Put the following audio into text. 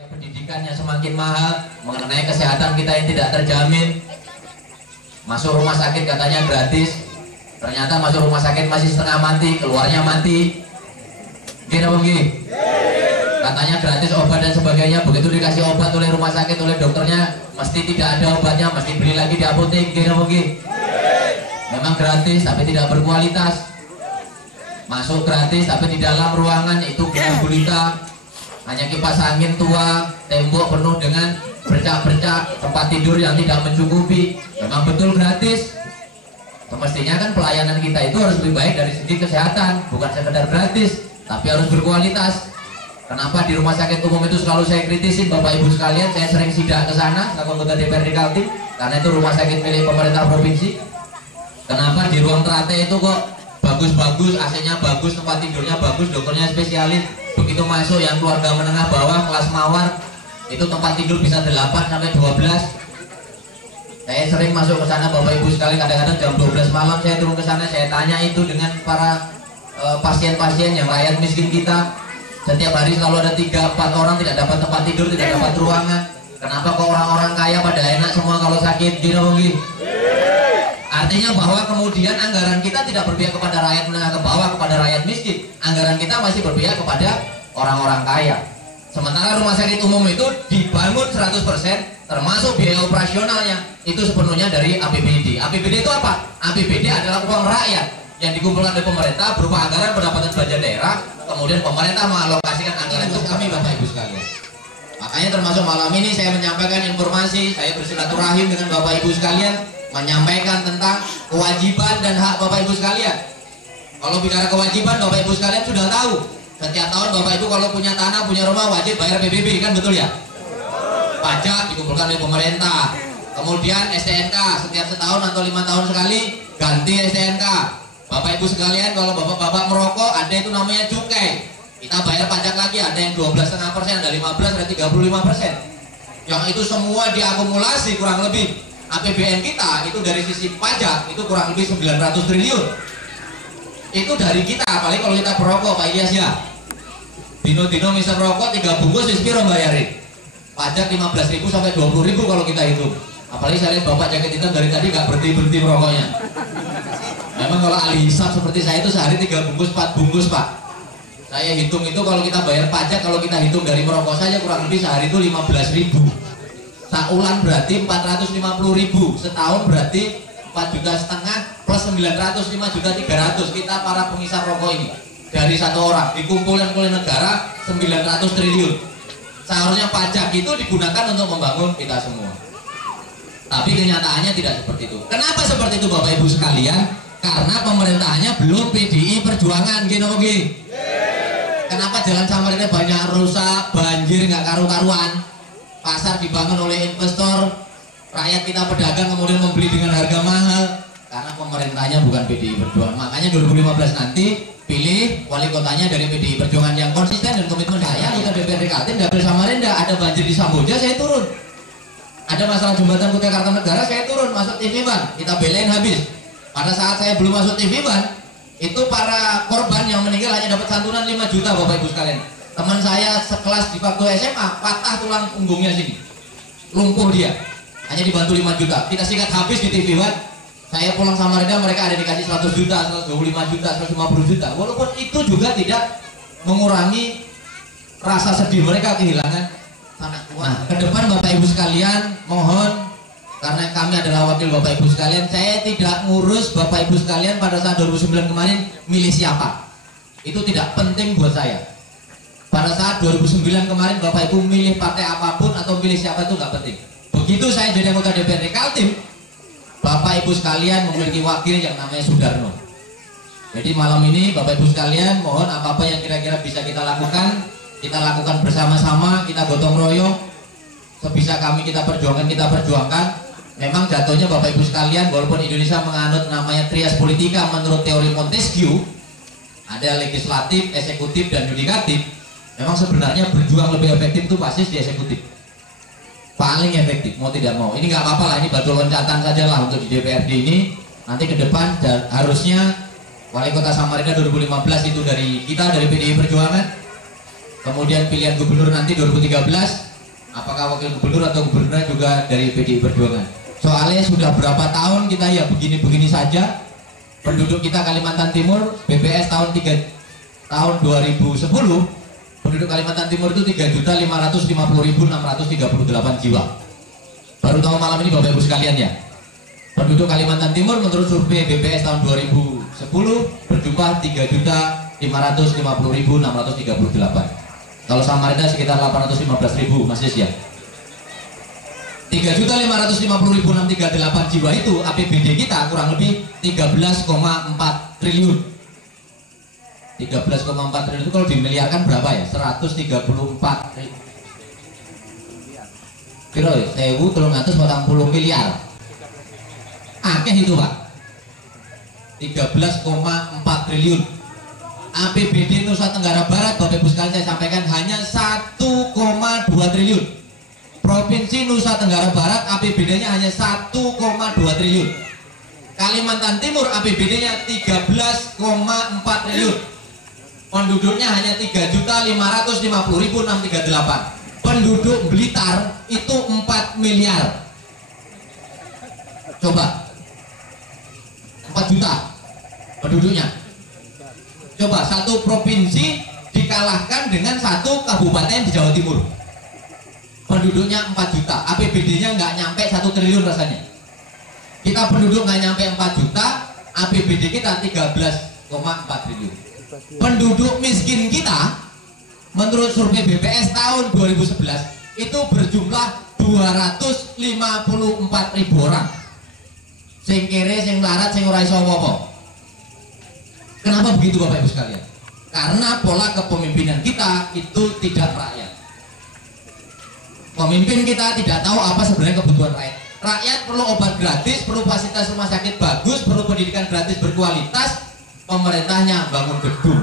biaya pendidikannya semakin mahal, mengenai kesehatan kita yang tidak terjamin. Masuk rumah sakit katanya gratis, ternyata masuk rumah sakit masih setengah mati, keluarnya mati. Gini apa gini? Katanya gratis obat dan sebagainya, begitu dikasih obat oleh rumah sakit, oleh dokternya, mesti tidak ada obatnya, mesti beli lagi di apotek. Gini apa gini? Memang gratis tapi tidak berkualitas. Masuk gratis tapi di dalam ruangan itu gulita, hanya kipas angin tua, tembok penuh dengan bercak-bercak, tempat tidur yang tidak mencukupi. Memang betul gratis. Semestinya kan pelayanan kita itu harus lebih baik dari segi kesehatan, bukan sekedar gratis, tapi harus berkualitas. Kenapa di rumah sakit umum itu selalu saya kritisin, Bapak Ibu sekalian, saya sering sidak ke sana, selaku anggota DPRD Kaltim, karena itu rumah sakit milik pemerintah provinsi. Kenapa di ruang teratai itu kok bagus-bagus, AC-nya bagus, tempat tidurnya bagus, dokternya spesialis. Begitu masuk yang keluarga menengah bawah, kelas mawar, itu tempat tidur bisa 8 sampai 12. Saya sering masuk ke sana Bapak Ibu sekalian, kadang-kadang jam 12 malam saya turun ke sana, saya tanya itu dengan para pasien-pasien yang rakyat miskin kita. Setiap hari selalu ada 3-4 orang tidak dapat tempat tidur, tidak dapat ruangan. Kenapa kok orang-orang kaya pada enak semua kalau sakit? Gini. Artinya bahwa kemudian anggaran kita tidak berpihak kepada rakyat menengah ke bawah, kepada rakyat miskin. Anggaran kita masih berpihak kepada orang-orang kaya. Sementara rumah sakit umum itu dibangun 100%, termasuk biaya operasionalnya itu sepenuhnya dari APBD. APBD itu apa? APBD adalah uang rakyat yang dikumpulkan oleh pemerintah berupa anggaran pendapatan belanja daerah. Kemudian pemerintah mengalokasikan anggaran itu kami Bapak Ibu sekalian. Makanya termasuk malam ini saya menyampaikan informasi, saya bersilaturahim dengan Bapak Ibu sekalian, menyampaikan tentang kewajiban dan hak Bapak Ibu sekalian. Kalau bicara kewajiban, Bapak Ibu sekalian sudah tahu. Setiap tahun Bapak Ibu kalau punya tanah, punya rumah wajib bayar PBB, kan betul ya? Pajak dikumpulkan oleh pemerintah. Kemudian STNK setiap setahun atau 5 tahun sekali ganti STNK. Bapak Ibu sekalian, kalau bapak-bapak merokok ada itu namanya cukai. Kita bayar pajak lagi, ada yang 12,5%, ada 15%, ada 35%. Yang itu semua diakumulasi kurang lebih APBN kita itu dari sisi pajak itu kurang lebih 900 triliun. Itu dari kita, apalagi kalau kita perokok Pak Ilyas ya. Dino-dino misal rokok 3 bungkus sepiro bayarin. Pajak 15.000 sampai 20.000 kalau kita hitung. Apalagi saya lihat Bapak jaket hitam dari tadi nggak berhenti merokoknya. Memang kalau ahli hisab seperti saya itu sehari 3 bungkus 4 bungkus Pak. Saya hitung itu kalau kita bayar pajak, kalau kita hitung dari merokok saja kurang lebih sehari itu 15.000. Saulan berarti 450.000, setahun berarti 4,5 juta plus 900, 5.300.000 kita para pengisap rokok ini dari satu orang dikumpulkan oleh negara 900 triliun. Seharusnya pajak itu digunakan untuk membangun kita semua. Tapi kenyataannya tidak seperti itu. Kenapa seperti itu Bapak Ibu sekalian? Karena pemerintahnya belum PDI Perjuangan, gini. Kenapa jalan Samarinda banyak rusak, banjir nggak karu-karuan? Pasar dibangun oleh investor, rakyat kita pedagang kemudian membeli dengan harga mahal karena pemerintahnya bukan PDI Perjuangan. Makanya 2015 nanti pilih wali kotanya dari PDI Perjuangan yang konsisten dan komitmen. Saya kita DPRD Kaltim dapil Samarinda, ada banjir di Samboja saya turun, ada masalah jembatan Kutai Kartanegara saya turun, masuk TV Ban kita belain habis. Pada saat saya belum masuk TV Ban itu para korban yang meninggal hanya dapat santunan 5 juta Bapak Ibu sekalian. Teman saya sekelas di waktu SMA patah tulang punggungnya sini, lumpuh dia, hanya dibantu 5 juta. Kita sikat habis di TV One. Saya pulang Samarinda mereka ada dikasih 100 juta, 125 juta, 150 juta. Walaupun itu juga tidak mengurangi rasa sedih mereka kehilangan anak tua. Nah, ke depan Bapak Ibu sekalian mohon, karena kami adalah wakil Bapak Ibu sekalian, saya tidak ngurus Bapak Ibu sekalian pada saat 2009 kemarin milih siapa. Itu tidak penting buat saya. Pada saat 2009 kemarin Bapak Ibu milih partai apapun atau milih siapa itu nggak penting. Begitu saya jadi anggota DPRD Kaltim, Bapak Ibu sekalian memiliki wakil yang namanya Sudarno. Jadi malam ini Bapak Ibu sekalian mohon apa-apa yang kira-kira bisa kita lakukan bersama-sama, kita gotong royong. Sebisa kami kita perjuangkan. Memang jatuhnya Bapak Ibu sekalian, walaupun Indonesia menganut namanya trias politika menurut teori Montesquieu, ada legislatif, eksekutif, dan yudikatif. Memang sebenarnya berjuang lebih efektif itu pasti di eksekutif, paling efektif mau tidak mau. Ini nggak apa-apa lah, ini batu loncatan saja lah untuk di DPRD ini. Nanti ke depan harusnya wali kota Samarinda 2015 itu dari kita, dari PDI Perjuangan. Kemudian pilihan gubernur nanti 2013 Apakah wakil gubernur atau gubernur juga dari PDI Perjuangan? Soalnya sudah berapa tahun kita ya begini-begini saja. Penduduk kita Kalimantan Timur, BPS tahun 2010, penduduk Kalimantan Timur itu 3.550.638 jiwa. Baru tahu malam ini Bapak Ibu sekalian ya. Penduduk Kalimantan Timur menurut survei BPS tahun 2010 berjumlah 3.550.638. Kalau Samarinda sekitar 815.000 Mas Des ya. 3.550.638 jiwa itu APBD kita kurang lebih 13,4 triliun. 13,4 triliun itu kalau dimiliarkan berapa ya? 134 kira ya, 1.340 miliar. Akeh itu Pak. 13,4 triliun. APBD Nusa Tenggara Barat, Bapak Ibu sekalian saya sampaikan hanya 1,2 triliun. Provinsi Nusa Tenggara Barat APBD-nya hanya 1,2 triliun. Kalimantan Timur APBD-nya 13,4 triliun. Penduduknya hanya 3.550.638. Penduduk Blitar itu 4 miliar. Coba 4 juta penduduknya. Coba satu provinsi dikalahkan dengan satu kabupaten di Jawa Timur. Penduduknya 4 juta, APBD-nya nggak nyampe 1 triliun rasanya. Kita penduduk nggak nyampe 4 juta, APBD kita 13,4 triliun. Penduduk miskin kita menurut survei BPS tahun 2011 itu berjumlah 254.000 orang. Sing kere, sing larat, sing ora iso apa-apa. Kenapa begitu Bapak Ibu sekalian? Karena pola kepemimpinan kita itu tidak rakyat. Pemimpin kita tidak tahu apa sebenarnya kebutuhan rakyat. Rakyat perlu obat gratis, perlu fasilitas rumah sakit bagus, perlu pendidikan gratis berkualitas. Pemerintahnya bangun gedung.